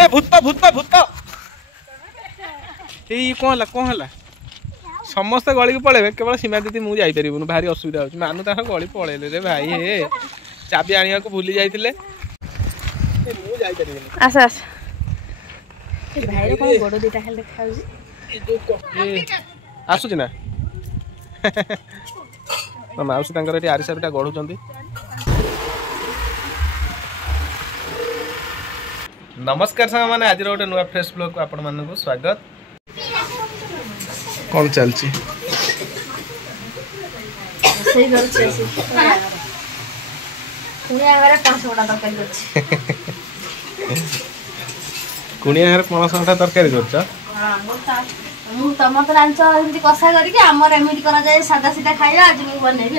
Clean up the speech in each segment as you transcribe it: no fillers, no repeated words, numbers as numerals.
ए भूत भूत भूत ये कौन है समस्ते गली को पड़े केवल सीमा दीदी मुझे जापर भारी असुविधा हो मानु तार गली पड़ेले रे भाई हे चाबी आने को भूली जाते आसुच ना माउसी ये आरिसा पिठा गढ़ुंट। नमस्कार साग मैंने आज गोटे नुआ फ्रेश ब्लॉग को आपण मानक स्वागत। कौन चलची कुणिया घर पणस कठा तरकारी कर तुम तो रांच कषा करके करा जाए सादा सीधा खाइबा आज मुझे बनैबी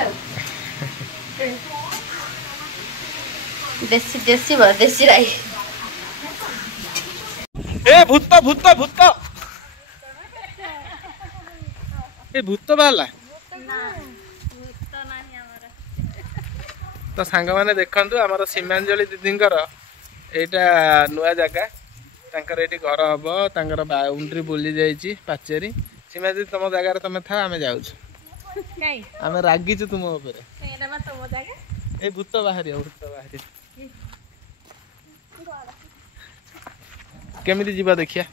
देसी देसी देसी राई ए भूत भूत भूत ए भूत बाला तो सांग माने देखंतु हमर सीमांजलि दीदींकर एटा नुआ जगह तांकर एटी घर हबो तांकर बाउंड्री बुली जाईची पाचेरी सीमा दीदी तुम जगह रे तमे था आमे जाउछ काई आमे रागी छु तुम ऊपर एटा मा तुम जगह ए भूत बाहरी केमिति जीवा देखिया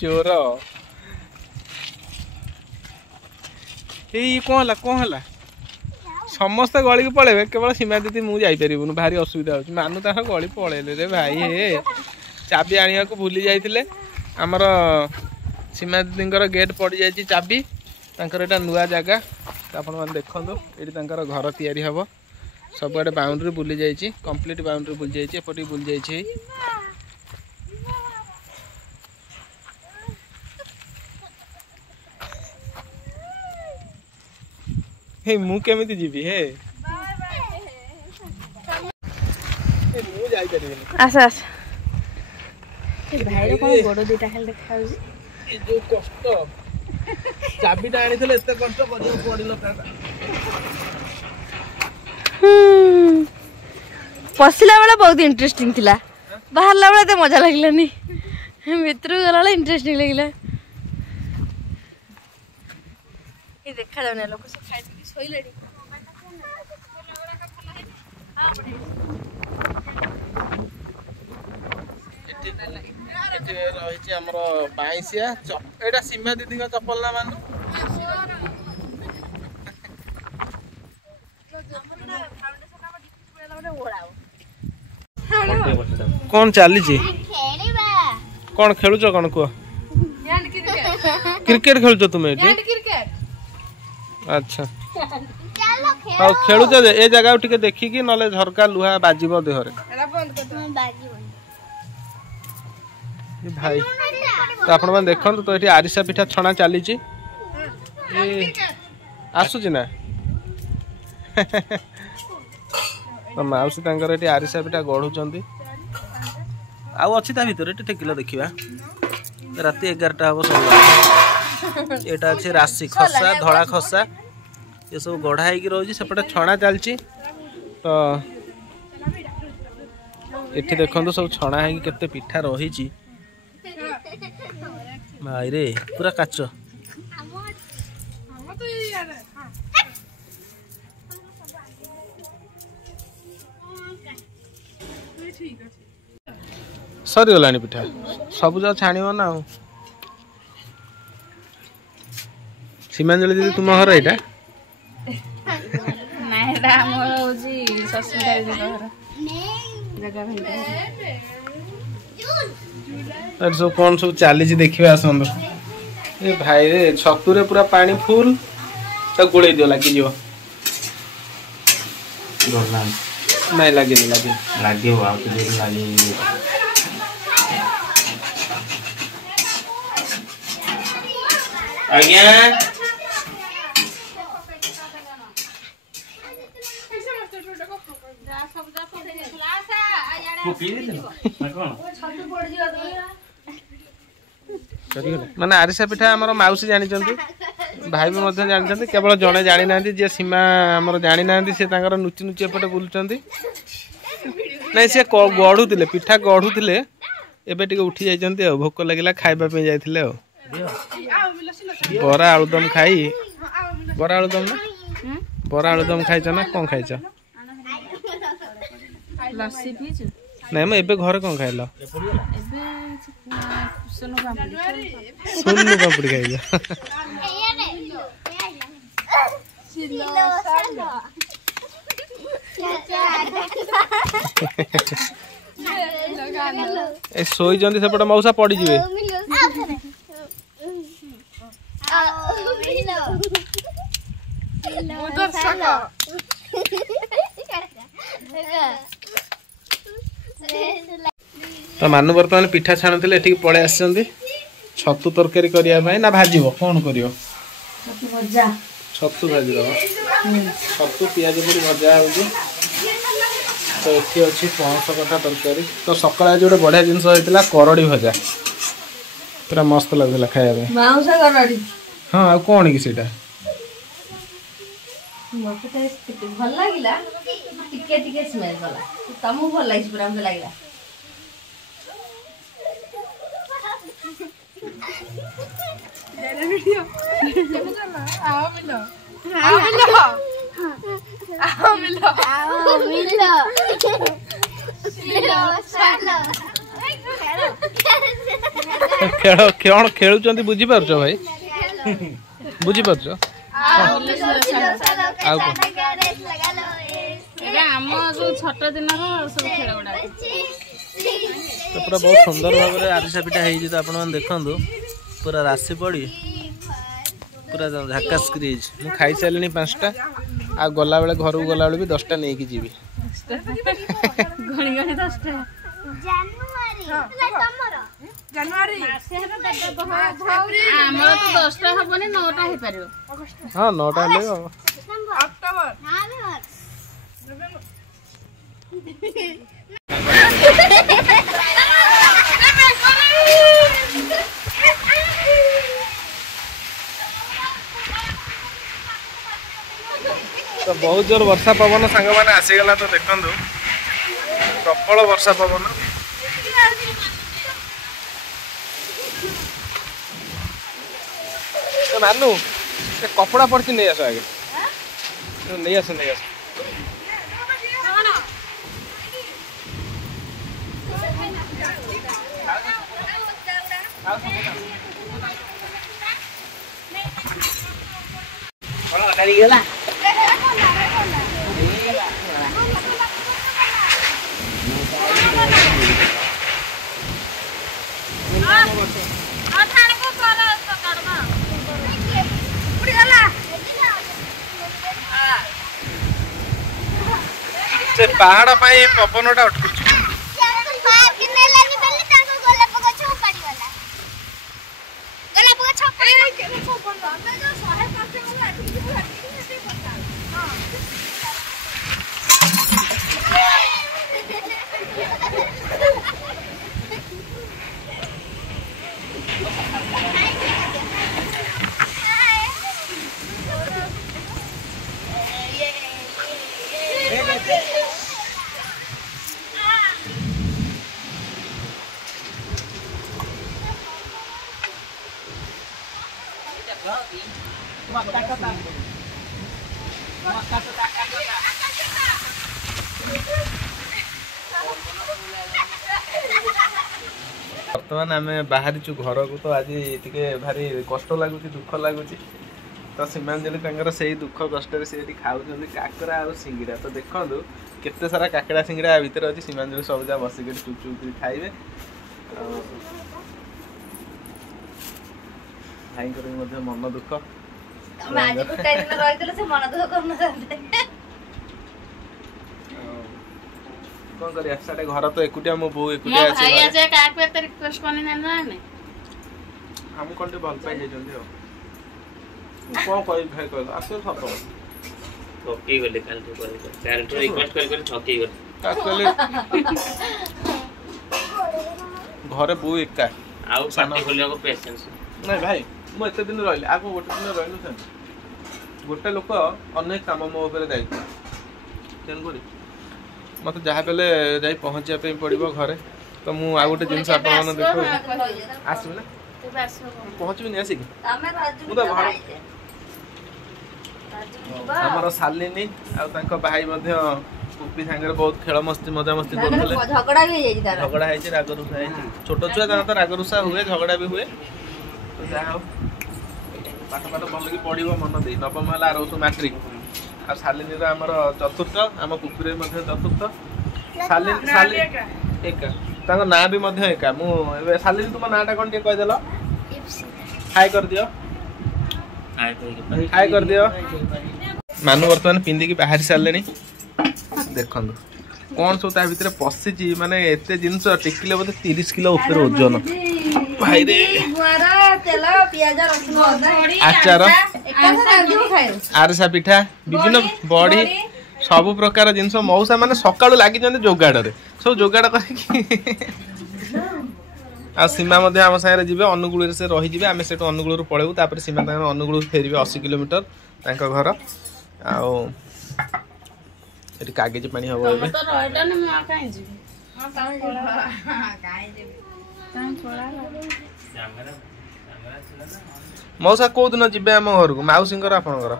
चोर ये कौन है समस्ते गली को पड़े केवल सीमा दीदी मुझे जापर भारी असुविधा हो मानु तार गली पड़ेले रे भाई हे चाबी आने को भूली जाते आमर सीमा दीदी गेट पड़ जाए चाबी तांकर नुआ जगह आपण मैंने देखो ये घर तैयारी हम सबुआडे बाउंड्री बुली जाइए कंप्लीट बाउंड्री बुली जाइए एपटे बुली जाइए हे मु केमिति जीवी हे मु जाई परिबेनी आसा ए भाई रे कोन गोडो दिटा खाली देखाउ ए जो कष्ट चाबीटा आनिथले एते कष्ट बजो पडिलो पसिला बेला बहुत इंटरेस्टिंग थिला बाहरला बेला ते मजा लागलानी मित्र गला बेला इंटरेस्टिंग लागला ये देखा जाने लोग सब खाइ पी सोइलेडी एते रहिछि हमर बाईसिया एटा सीमा दीदी का चप्पल ना मानु कौन चली कौन खेलु कौन कह क्रिकेट खेलु तुम्हें अच्छा हाँ खेलु ए जगह टिके देखिकी नले झरका लुहा बाजिब देहरे भाई तो आपण मैंने देखो तो ये आरिसा पिठा छणा चली आसुच ना तो माउसी ये आरिसा पिठा गढ़ुंट आउ अच्छी ता भर टेकिल देखा राति 11टा हम सब यहाँ अच्छे राशि खसा धड़ा खसा ये सब गढ़ाई रही सेपटे छणा चलची तो ये देखो सब छणा है केते पिठा रही भाई रे पूरा काच सरी गलानी पिठा सब जो छाणीब ना सीमांजलि दीदी तुम घर यहाँ सब कौन सब चली देखिए आसत ये भाई रे छतुरे पूरा पानी फुल तो गोले दियो लगी जीव नहीं लगे लगे आज्ञा माने आरिसा पिठा आमर माउसी जानी भाई भी जानी केवल जड़े जानी ना जी सीमा आमर जानी ना सी नुची नुची एपटे बुलूं ନାଇଁ ସେ ଗଢୁଥିଲେ ପିଠା ଗଢୁଥିଲେ ଏବେ ଟିକେ ଉଠି ଯାଇଛନ୍ତି ଆଉ ଭୋକ ଲାଗିଲା ଖାଇବା ପାଇଁ ଯାଇଥିଲେ ଆଉ ବରା ଆଳୁଦମ ଖାଇ ବରା ଆଳୁଦମ ନା ବରା ଆଳୁଦମ ଖାଇଛ ନା କଣ ଖାଇଛ? ନାଇଁ ମୁଁ ଏବେ ଘରେ କଣ ଖାଇଲ? ସୁନୁ ପାମ୍ପୁଡି ଖାଇଛ? ଏ ଶୋଇଛନ୍ତି ସେପଟେ ମଉସା ପଡିଯିବେ। ତ ମାନୁ ବର୍ତ୍ତମାନ ପିଠା ଛାଣୁଥିଲେ ଏଠିକି ପଳେଇ ଆସିଛନ୍ତି ଛତୁ ତରକାରୀ କରିବା ପାଇଁ ନା ଭାଜିବ କଣ କରିବ? ଛତୁ ଭାଜିଦବ ଛତୁ ପିଆଜ ପଡି ଭଜା ହଉଛି। ତ ଏଠି ଅଛି ପଣସ କଠା ତରକାରୀ। ତ ସକାଳେ ଆଜି ଗୋଟେ ବଢିଆ ଜିନିଷ ହେଇଥିଲା କରଡି ଭଜା ପୁରା ମସ୍ତ ଲାଗୁଥିଲା ଖାଇବା ପାଇଁ। ହଁ ଆଉ କଣ କି ସେଇଟା ଭଲ ଲାଗିଲା ଟିକେ ଟିକେ ସ୍ମେଲ କଲା ତମକୁ ଭଲ ଲାଗିଛି ପୁରା ମତେ ଲାଗିଲା। କଣ ଖେଳୁଛନ୍ତି ବୁଝିପାରୁଛ ଭାଇ? ବୁଝିପାରୁଛ? ଆଉ ଛୋଟ ଦିନର ସବୁ ଖେଳ ଗୁଡା ପୁରା ବହୁତ ସୁନ୍ଦର ଭାବରେ ଆରିସା ପିଠା ହେଇଛି। ତ ଆପଣମାନେ ଦେଖନ୍ତୁ ପୁରା ରାଶି ପଡି ପୁରା ଝାକାସ୍ କ୍ରିଜ୍। ମୁଁ ଖାଇସାରିଲିଣି 5ଟା ଆଉ ଗଲାବେଳେ ଘରକୁ ଗଲାବେଳେ ବି 10ଟା ନେଇକି ଯିବି। ହଁ 9ଟା ହେଲେ तो बहुत जोर वर्षा पवन सांग मैंने आसीगला। तो देखु प्रबल वर्षा पवन तो मानू से कपड़ा पड़ी नहीं आस आगे नहीं आस नहीं आस से पहाड़ पवनटा अटकु बर्तमान आम बाहरी घर को। तो आज टे भारी कष्ट लगुच दुख लगुच। तो सीमांजलि से दुख कष्ट से खाऊँ काकरा और सिंगड़ा। तो देखो केते सारा काकड़ा सिंगड़ा भितर अच्छी सीमांजलि सब जा बसिक चुप चुप खाइबे। भाई मन दुख कौन कर घर तो एकुटिया मो बो एकुटिया अछि भाई आज का पे त रिक्वेस्ट करनी ना ने हम कोन भल पाई जंदी हो कौन कहि भाई कहल आसे सतो ठकी गले काल तो रिक्वेस्ट कर ठकी गले का कहले घरे बो एका आउ पार्टी खोलिया को पेशेंस नहीं भाई मो एते दिन रहले आगो गोटे दिन रहनु छ गोटे लोक अनेक काम मो ऊपर दायित्व तेन करी मत जहाँ बेले जाई पहुँचापी पड़ो घरे तो मु आ गोटे जिन आप देख आसबे ना पहुँचबी आसिक आमर सालिनी भाई पुपी सांगे बहुत खेल मस्ती मजा मस्ती करते झगड़ा है राग रुषा है छोट छुआ तो राग रुषा हुए झगड़ा भी हुए तो जहाँ पाठ पाठ भल कि पढ़ो मन दे नवम है आर वर्ष मैट्रिक आ शालिनी आमर चतुर्थ आम पुपी चतुर्थ शालिनी एका ना भी एका मुझे शालिनी तुम नाटा कौन टे कहीदेल हाय कर दियो हाय कर दियो मानु बर्तमान पिंधिकी बाहर सारे देखु कौन सब ता भीतर पशिची माने एते जिनस टिकिले बोधे 30 किलो ऊपर ओजन भाई रे आचार आरसा पिठा विभिन्न बड़ी सब प्रकार जिनस मौसा माने सकाळु लागि जंदे जोगाड़े सब जोगाड़ करके आ सीमा मध्य आम सागर जी अनुगुल से रही आम से अनुगुल पलैबू तापर सीमा अनुगुल फेरबे 80 किलोमीटर घर ये कागज पानी हम मौसा कौ दिन जी आम घर को मौसी आपणकर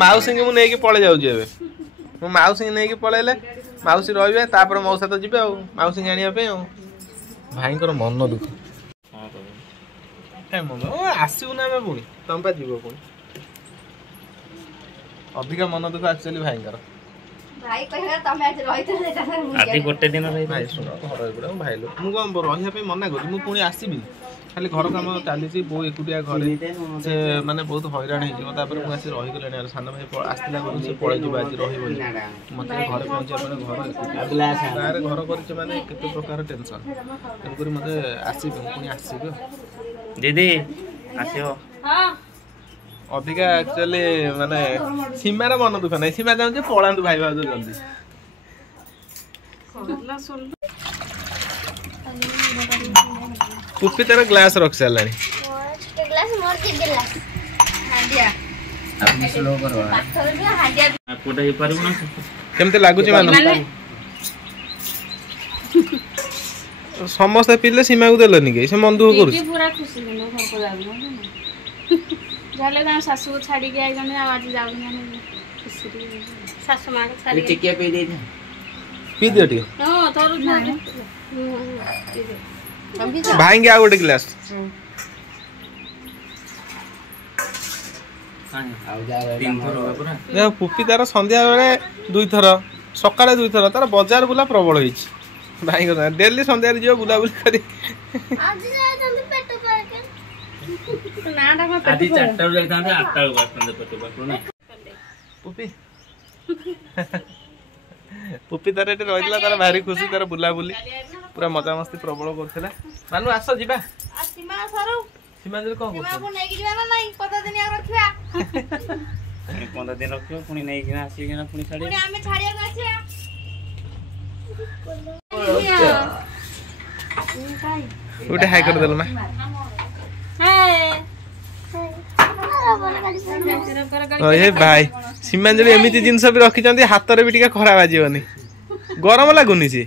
मौसी को नहीं पलि जाऊे मौसी नहीं पलैले मौसी रे तापर मौसा तो जी मौसी आने भाई मन दुख आसबू ना पुणी तुम पा जीव पुणी अधिक मन दुख एक्चुअली भाई भाई कहला तमे आज रहितले आदि गोटे दिन रही भाई सुन घर गुड़ा भाई लोग मुझे रही मुना करी मुझे आसबि खाली घर कम चली बो एकुटिया घरे से माने बहुत हैरान हो मुझे रहीगले सान भाई आसला से पड़े आज रही मत घर पहुँचा घर घर कर प्रकार टेंशन तेणुक मत आसबि पुणी आसबि दीदी आसो अधिका एक्चुअली माने सीमार मन दुख ना सीमा चाहूँ पलांतु भाई भाज जल्दी पुपी तेरा ग्लास रख सारा केमती लगुच मान समस्ते पिले सीमा को देलनि के से मन दुख करू पूरा खुशी दिन घर को जाऊ जाले ना सासू को छाड़ी के आई जने आज जाऊ ना खुशी सासू मां को छाड़ी टिकिया पे दे पी दियो टी हां तोर भाई के आ गोटे गिलास पुपी तार संध्या बेले 2 थर सकाळे 2 थर तार बाजार बुला प्रबल होईछि भाई को डेली संध्या रे जो बुला बुली करी आज जाय तंदे पेट पाके नाडा को आदि 4टा रे जाइतांते 8टा रे बसंदे पेट पाको ना पुपी पुपी तार एटे रहिला तार भारी खुशी तार बुला बुली पूरा मजा मस्ती प्रबल करथिला मानु आसो जिबा सीमा सरो सीमा जरे कोन सीमा को नेकी जीवा ना नहीं 15 दिन आग रखिया 15 दिन रखियो पुनी नै कि आसी कि ना पुनी छाडी पुनी हमें छाड़िया को आछिया उठे हाय कर देल मा ए भाई सीमांजलि एमिति जिंस भी रखी चंदी हाथ रे भी टिका खरा बाजीवनी गरम लागुनी से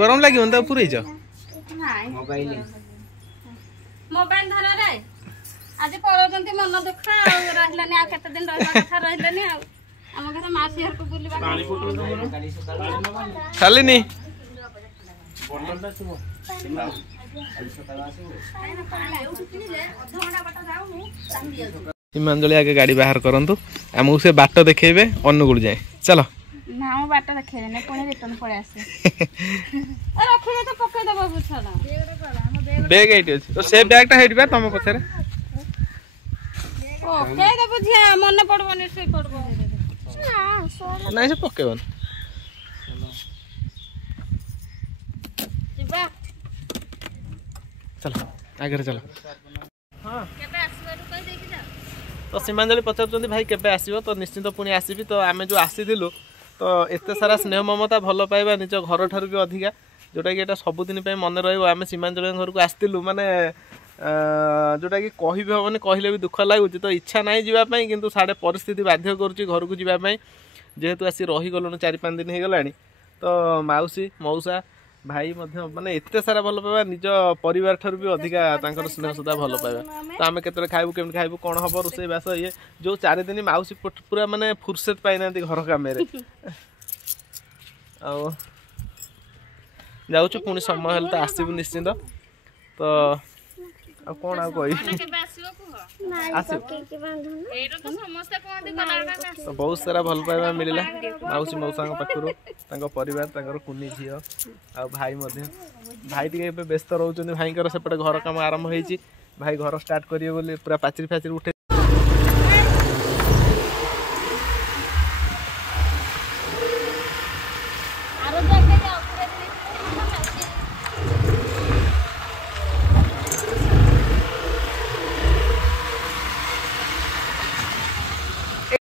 गरम लागिवन त पुरै छ मोबाइल धर रे आज पळोचंती मन दुख रहलानी आ केते दिन रहला कथा रहलानी आ हम घर मासी हर को बुलवा पानी फोटो शालिनी सीमांजलि आगे गाड़ी बाहर करंतु हमहु से बाट देखेबे अनुगुल जाए चलो ना हम बाट देखेबे ने पुणी रिटर्न पळे आसे ए रखिले तो पके देबो बुछला बैग एटी अछि तो से बैग टा हेडबे तम पछरे ओके देबो झिया मन पड़बो से पड़बो नहीं से पकेबन जिबा चलो आगे चलो हाँ केबे आसबारु कहि देखि जा तो सीमांजलि पचार भाई केबे आसीबो तो निश्चित पुणी आसीबी तो आमे जो आसीथिलु तो एते सारा स्नेह ममता भल पाइबा निज घर ठारू भी अधिका जोटा कि एटा सबुदिन पे मन रहिबो आमे सीमांजलि घर को आस्तिलु माने जोटा कि कहि भी हेनी कहले भी दुख लगुच तो इच्छा नहीं जावाई किंतु साढ़े परिस्थिति बाध्य करुच्ची घर को जावाई जेहेतु आसी रहीगलुणु 4-5 दिन हो गलानी तो मौसी मौसा भाई माने एत सारा भल पाइबा निज परिवार ठार भी अधिका स्नेह सुधा भल पाइबा तो आम के खाइबू केमती खाइबू कौन हम रोसे बास ये जो 4 दिन मौसी पूरा माने फुर्सत पाई घर काम जाऊँ पुणी समय हेल्ले तो आसबू निश्चिंत तो आ कौन आ कही तो बहुत सारा भल पाइबा मिलला मौसी मौसा पाखर परिवार कुनी झी आ भाई भाई टे व्यस्त रोच भाई सेपटे घर कम आरंभ हो भाई घर स्टार्ट करेंगे पूरा पाचरी फाचरी उठे